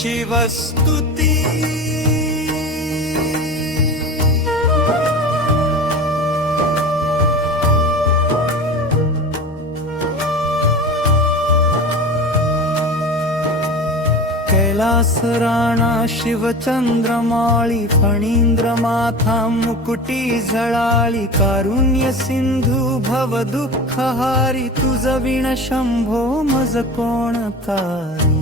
शिवस्तुती कैलास राणा शिवचंद्रमाळी फणींद्र माथा मुकुटी झळाळी कारुण्य सिंधू भव दुःखहारी तुझ विण शंभो मज कोण तारी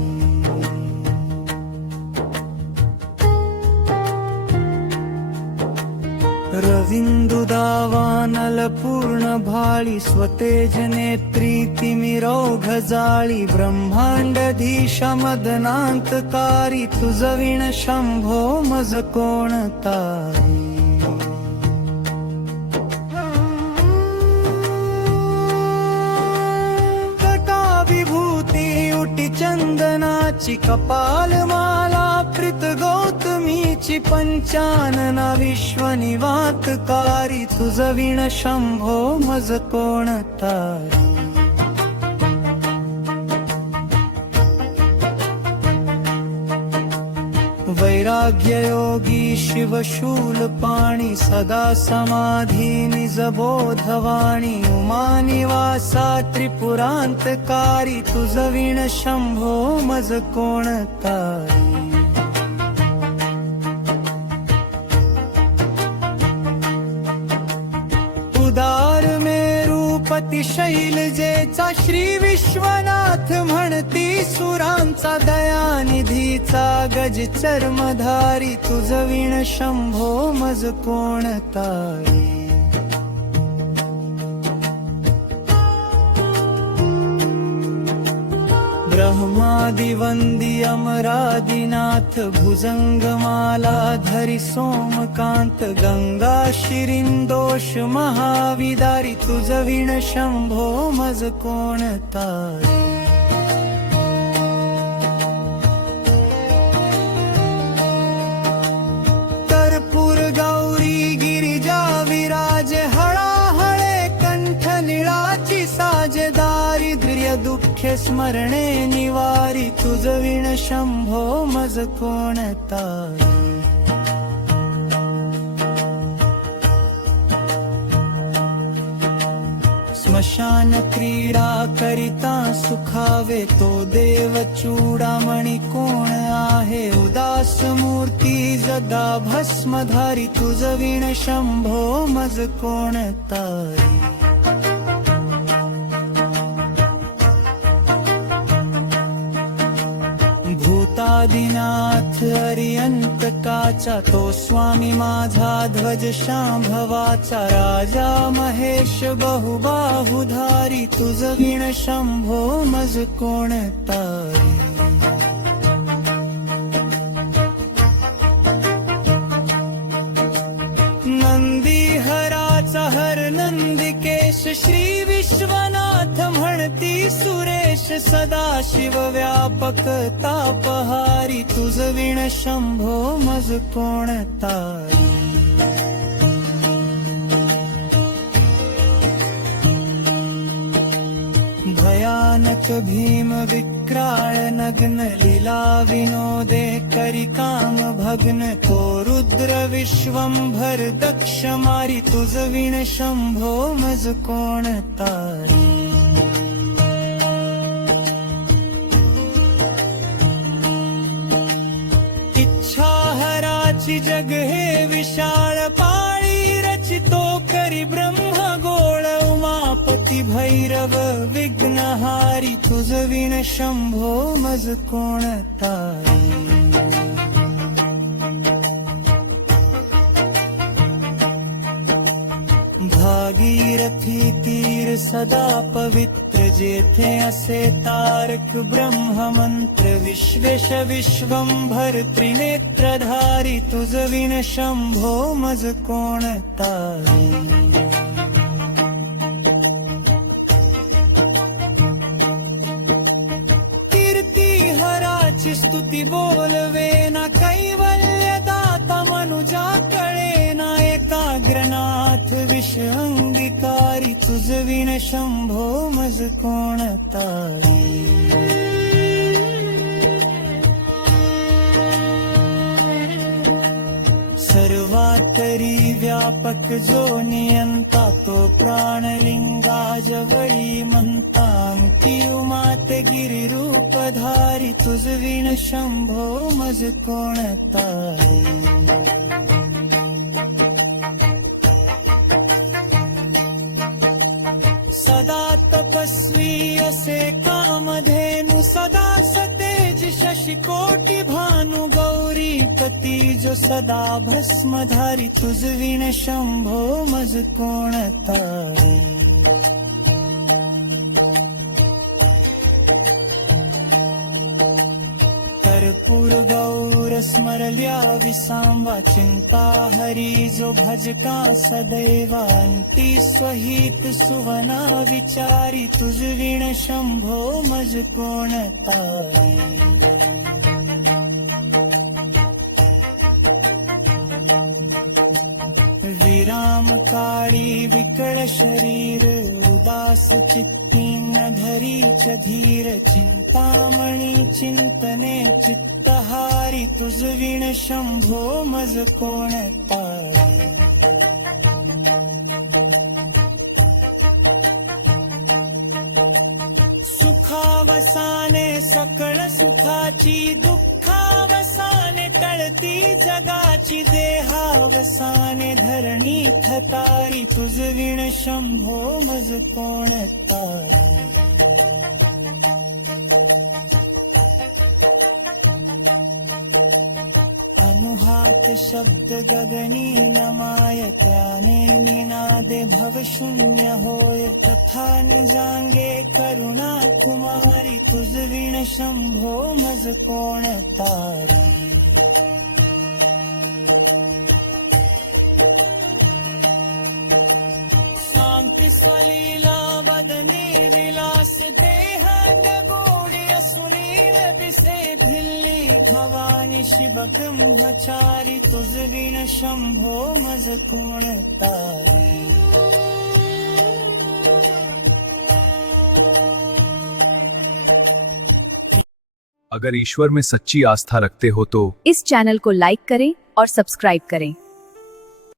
रविंदु दावानल पूर्ण भाळी स्वतेज नेत्री तिमिरौघ जाळी ब्रह्मांडधीश मदनांतकारी तुझ विण शंभो मज कोण तारी कटा विभूती उटी चंदनाची कपालमाला प्रीत गौतमीची पंचानना विश्वनिवातकारी तुझ विण शंभो मज कोण तारी वैराग्य योगी शिवशूल पाणी सदा समाधी निज बोधवाणी उमा निवासा त्रिपुरांतकारी तुझ विण शंभो मज कोण तारी उदार मेरूपती शैलजेचा श्री विश्वनाथ म्हणती सुरांचा दयानिधीचा गज चर्मधारी तुझ विण शंभो मज कोण तारी ब्रह्मादिवंदी अमरादिनाथ भुजंगमाला धरी सोमकांत गंगा शिरिंदोष महाविदारी तुझ विण शंभो मज कोण तारी कर्पूर गौरी गिरिजा विराज हळाहळे कंठ निळाची साज दारिद्र्य दुःखे स्मरणे निवारी तुझ विण शंभो मज कोण तारी स्मशान क्रीडा करिता सुखावे तो देव चूडामणी कोण आहे उदास मूर्ती जदा भस्मधारी तुझ विण शंभो मज कोण तारी भूतादिनाथ अरियंतकाचा तो स्वामी माझा ध्वज शांभवाचा राजा महेश बहुबाहुधारी तुझ विण शंभो मज कोण तारी नंदी हराचा हर नंदिकेश श्री विश्वनाथ म्हणती सुरेश सदा शिव व्यापक तापहारी तुझ विण शंभो मज कोण तारी भयानक भीम विक्राळ नग्न लीला विनोदे करी काम भग्न तो रुद्र विश्वंभर दक्ष मारी तुझ विण शंभो मज कोण तारी इच्छा हराची जग हे विशाळ पाळी रचितो करी ब्रह्म गोळ उमापती भैरव विघ्नहारी तुझ विण शंभो मज कोण तारी भागीरथी तीर सदा पवित्र जेथे असे तारक ब्रह्म मंत्र विश्वेश विश्वंभर त्रिनेत्रधारी तुझ विण शंभो मज कोण तारी कीर्ती हराची स्तुती बोलवे ना कैवल्य दाता मनुजा कळे ना एकाग्रनाथ विष अंगीकारी तुझ विण शंभो मज कोण तारी व्यापक जो नियंता तो प्राणलिंगा जवळी म्हणता अंकी उमाते गिरिरूपधारी तुझ विण शंभो मज कोणता सदा तपस्वी असे कामधेनु सदा सतेज शशिकोटी भानु गौरी पती जो सदा भस्मधारी तुझ विण शंभो मज कोणता कर्पूर गौर स्मरल्या विसांबा चिंता हरी जो भजका सदैवांती स्वहित सुवना विचारी तुझ विण शंभो मज कोणता विराम काळी विकळ शरीर उदास चित्ती न धरीच धीर चिंतामणी चिंतने चित्तहारी तुझ विण शंभो मज कोणता सुखावसाने सकळ सुखाची दुःखावसाने टळती जगाची देहावसाने धरणी थतारी तुझ विण शंभो मज कोणता अनुहात शब्द गगनी नमाय त्याने निनादे भव शून्य होय तथा न जांगे करुणा कुमारी तुझ विण शंभो मज कोणतारी शांती स्वलीला बदनी विलास देहांग गोडी असुनील बिसे भिल्ली भवानी शिव ब्रह्मचारी तुझ विण शंभो मज कोणतारी अगर ईश्वर में सच्ची आस्था रखते हो तो इस चैनल को लाइक करें और सब्सक्राइब करें।